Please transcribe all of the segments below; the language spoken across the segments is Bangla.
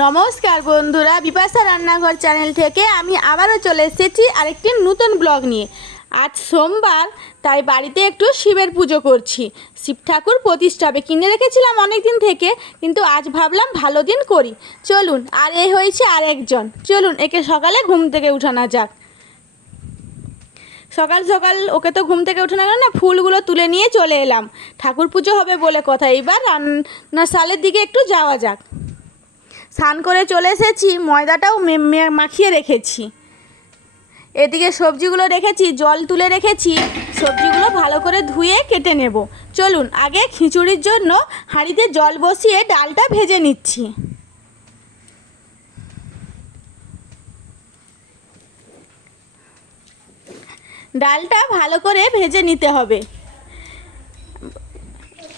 নমস্কার বন্ধুরা, বিপাশা রান্নাঘর চ্যানেল থেকে আমি আবারও চলে এসেছি আরেকটি নতুন ব্লগ নিয়ে। আজ সোমবার, তাই বাড়িতে একটু শিবের পুজো করছি। শিব ঠাকুর প্রতিষ্ঠা হবে, কিনে রেখেছিলাম অনেক দিন থেকে, কিন্তু আজ ভাবলাম ভালো দিন করি। চলুন, আর এই হয়েছে আর একজন চলুন, একে সকালে ঘুম থেকে উঠানো যাক। সকাল সকাল ওকে তো ঘুম থেকে উঠে না না, ফুলগুলো তুলে নিয়ে চলে এলাম। ঠাকুর পুজো হবে বলে কথা এইবার রান্নার সালের দিকে একটু যাওয়া যাক। স্নান করে চলে এসেছি, ময়দাটাও মাখিয়ে রেখেছি। এদিকে সবজিগুলো রেখেছি, জল তুলে রেখেছি, সবজিগুলো ভালো করে ধুয়ে কেটে নেব। চলুন, আগে খিচুড়ির জন্য হাঁড়িতে জল বসিয়ে ডালটা ভেজে নিচ্ছি। ডালটা ভালো করে ভেজে নিতে হবে।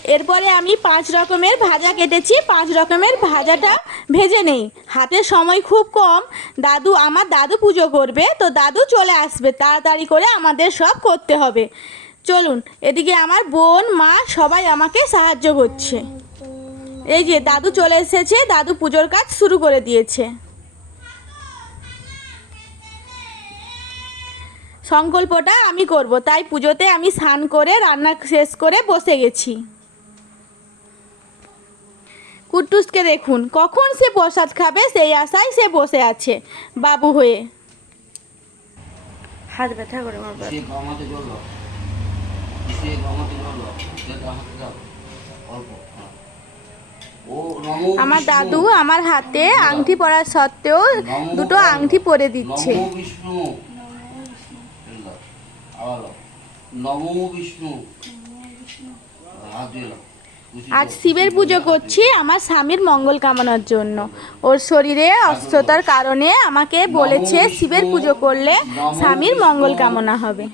এরপরে আমি পাঁচ রকমের ভাজা কেটেছি, পাঁচ রকমের ভাজাটা ভেজে নেই। হাতে সময় খুব কম। দাদু, আমার দাদু পুজো করবে, তো দাদু চলে আসবে, তাড়াতাড়ি করে আমাদের সব করতে হবে। চলুন, এদিকে আমার বোন, মা সবাই আমাকে সাহায্য করছে। এই যে, দাদু চলে এসেছে, দাদু পুজোর কাজ শুরু করে দিয়েছে। সংকল্পটা আমি করব, তাই পুজোতে আমি স্নান করে, রান্না শেষ করে বসে গেছি। কুট্টুসকে দেখুন কখন সে প্রসাদ খাবে সেই আশায় সে বসে আছে বাবু হয়ে। হাত ব্যথা করে আমার হ্যাঁ। আমার দাদু আমার হাতে আংটি পরার সত্ত্বেও দুটো আংটি পরে দিচ্ছে। নমো বিষ্ণু। হাত দিয়ে আজ শিবের পুজো করছি আমার স্বামীর মঙ্গল কামনার জন্য ওর শরীরে অসুস্থতার কারণে আমাকে বলেছে শিবের পুজো করলে স্বামীর মঙ্গল কামনা হবে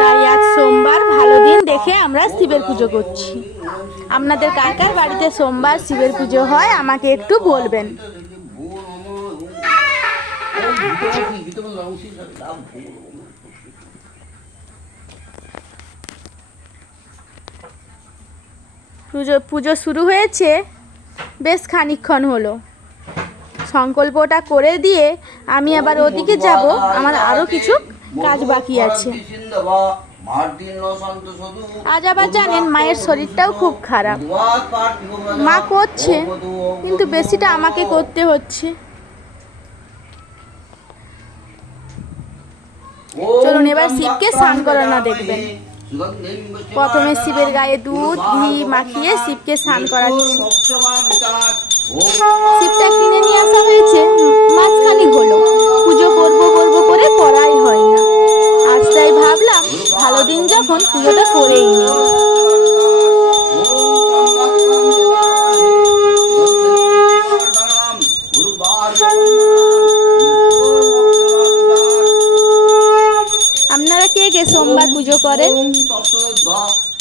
তাই আজ সোমবার ভালো দিন দেখে আমরা শিবের পুজো করছি আপনাদের কার কার বাড়িতে সোমবার শিবের পুজো হয় আমাকে একটু বলবেন পুজো পুজো শুরু হয়েছে, বেশ খানিকক্ষণ হলো। সংকল্পটা করে দিয়ে আমি আবার ওদিকে যাব, আমার আরও কিছু কাজ বাকি আছে। আজ আবার জানেন, মায়ের শরীরটাও খুব খারাপ। মা করছে, কিন্তু বেশিটা আমাকে করতে হচ্ছে। চলুন এবার শিবকে স্নান করানো দেখবেন। প্রথমে শিবের গায়ে দুধ, ঘি মাখিয়ে শিবকে স্নান করাচ্ছি। শিবটা কিনে নিয়ে আসা হয়েছে। মাঝখানি হলো। পুজো করব করব করে করাই হয় না। আজ তাই ভাবলাম, ভালো দিন যখন পুজোটা করেই নিই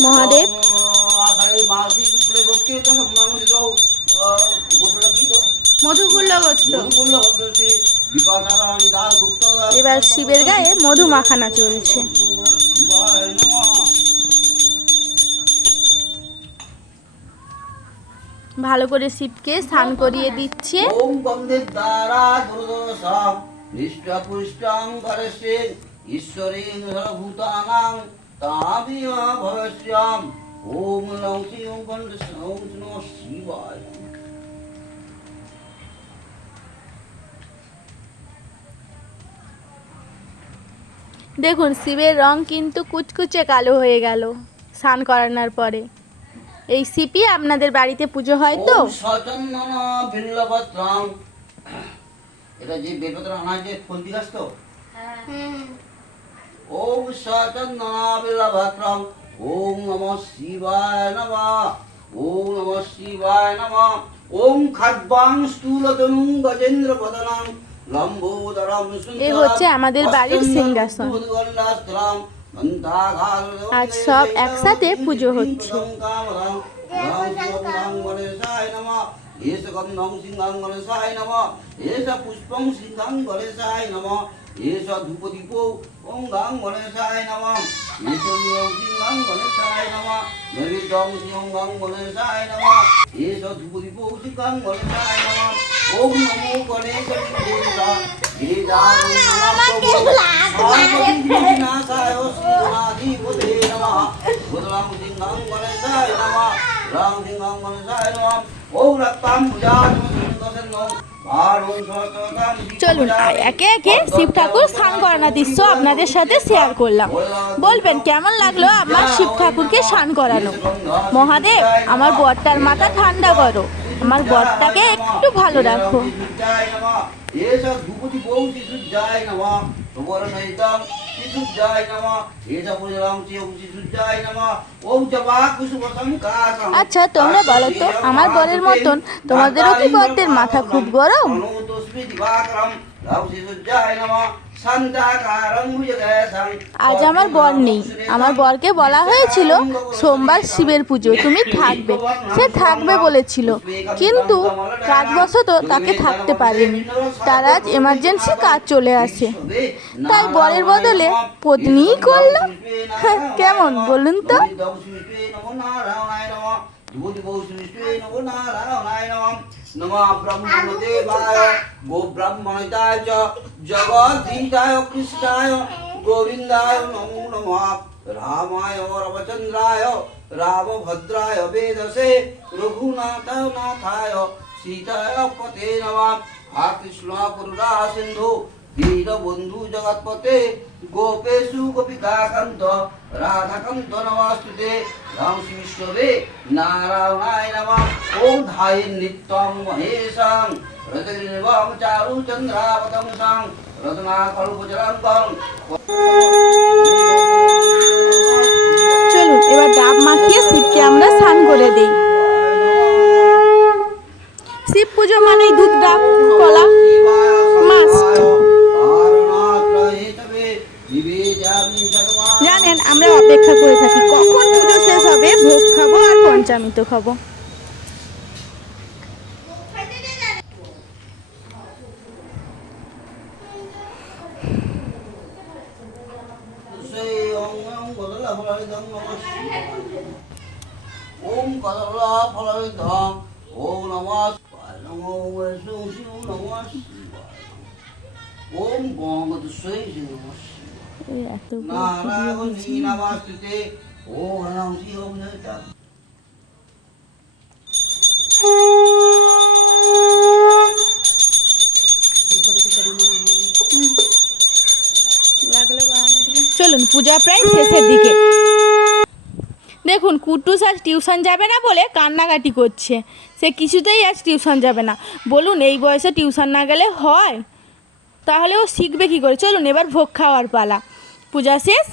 মহাদেব। এবার শিবের গায়ে মধু মাখানা চলছে। ভালো করে শিবকে স্নান করিয়ে দিচ্ছে। দ্বারা দুর্দশাম শিবায় দেখুন শিবের রং কিন্তু কুচকুচে কালো হয়ে গেল স্নান করানোর পরে। এই শিপি আপনাদের বাড়িতে পুজো হয় তো? এটা যে বেলপত্র আনা যে ফন্দি গাছ তো ওম সচন্দন বিল্লপত্রং ওম নমঃ শিবায় নমঃ ওম নমঃ শিবায় নমঃ ওম খাদ্বাং স্থূলতনুং গজেন্দ্র পদনং লম্বোদরম এ হচ্ছে আমাদের বাড়ির সিংহাসন। আজ সব একসাথে পুজো হচ্ছে। এস গন্ধং সিংহাং গণেশায় নম এস পুষ্পং সিংহাং গণেশায় নম। এস ধূপদীপ ওং গাং গণেশায় নম। এস সিংহাং গণেশায় নম। নৈবেদ্য সিং গং গণেশায় নমঃ। এষ ধুপুরি পৌষি গং গণেশায় নমঃ। ওম নমো গণেশ বিদেশা গিরিজারং নমঃ। ওম রক্তাম সিংহসেন চলুন একে একে শিব ঠাকুর স্নান করানো দৃশ্য আপনাদের সাথে শেয়ার করলাম। বলবেন, কেমন লাগল আমার শিব ঠাকুরকে স্নান করানো? মহাদেব, আমার বরটার মাথা ঠান্ডা করো। আমার বরটাকে একটু ভালো রাখো। আচ্ছা তোমরা বলো তো আমার বরের মতন তোমাদেরও কি বরদের মাথা খুব গরম? আজ আমার বর নেই। আমার বরকে বলা হয়েছিল সোমবার শিবের পুজো। তুমি থাকবে। সে থাকবে বলেছিল। কিন্তু কাজবশত তাকে থাকতে পারেনি। তার আজ এমার্জেন্সি কাজ চলে আসে। তাই বরের বদলে পত্নীই করল? হ্যাঁ, কেমন বলুন তো? नम ब्रह्म देवाय गो ब्रह्मणिताय च जगदीताय कृष्णाय गोविंदाय नमो नमः। रामाय रवचन्द्राय राम भद्राय वेदसे रघुनाथाय नाथाय सीताय, पते नमः। हा कृष्णा पुरुरा सिंधु সিন্ধু দীনবন্ধু জগৎপতে গোপেশু গোপিকাকান্ত রাধাকান্ত নমস্তুতে। রাম শ্রী বিষ্ণবে নারায়ণায় নমঃ। ওম ধায়ে নিত্যং মহেশং। রতনির্বম চারু চন্দ্রাবতংসং রত্নাকল্পজলঙ্কং চলুন, এবার ডাব মাখিয়ে শিবকে আমরা স্নান করে দেই। শিব পুজো মানে দুধ ডাব, কলা। আমরা অপেক্ষা করে থাকি। কখন পুজো শেষ হবে? ভোগ খাব আর পঞ্চামৃত খাব। ওম কদলা ফলবিদ্ধং ওম নমঃ ওম গঙ্গদুশ্বৈ নমঃ। এত চলুন পূজা প্রায় শেষের দিকে। দেখুন কুটুস আজ টিউশন যাবে না বলে কান্নাকাটি করছে। সে কিছুতেই আজ টিউশন যাবে না। বলুন এই বয়সে টিউশন না গেলে হয়? তাহলে ও শিখবে কী করে? চলুন এবার ভোগ খাওয়ার পালা। পূজা শেষ?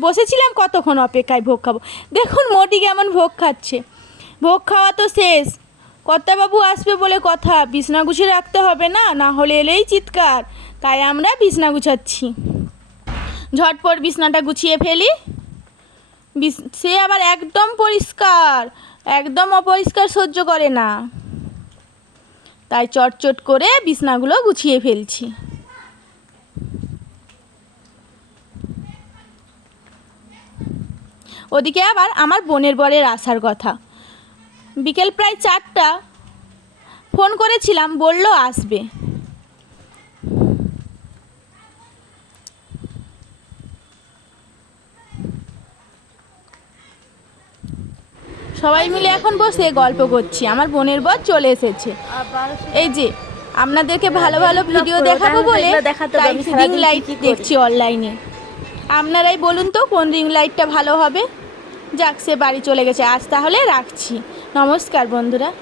বসেছিলাম কতক্ষণ অপেক্ষায় ভোগ খাব? দেখুন, মোটি কেমন ভোগ খাচ্ছে। ভোগ খাওয়া তো শেষ। কর্তাবাবু আসবে বলে কথা। বিছনা গুছিয়ে রাখতে হবে না না হলে এলেই চিৎকার। তাই আমরা বিছনা গুছাচ্ছি। ঝটপট বিছনাটা গুছিয়ে ফেলি। সে আবার একদম পরিষ্কার। একদম অপরিষ্কার সহ্য করে না। তাই চটচট করে বিছনাগুলো গুছিয়ে ফেলছি। ওদিকে আবার আমার বোনের বরের আসার কথা। বিকেল প্রায় চারটা ফোন করেছিলাম বলল আসবে। সবাই মিলে এখন বসে গল্প করছি। আমার বোনের বর চলে এসেছে। এই যে আপনাদেরকে ভালো ভালো ভিডিও দেখাবো বলে তাই রিং লাইট দেখছি অনলাইনে আপনারাই বলুন তো কোন রিং লাইটটা ভালো হবে? যাক, সে বাড়ি চলে গেছে। আজ তাহলে রাখছি। নমস্কার বন্ধুরা।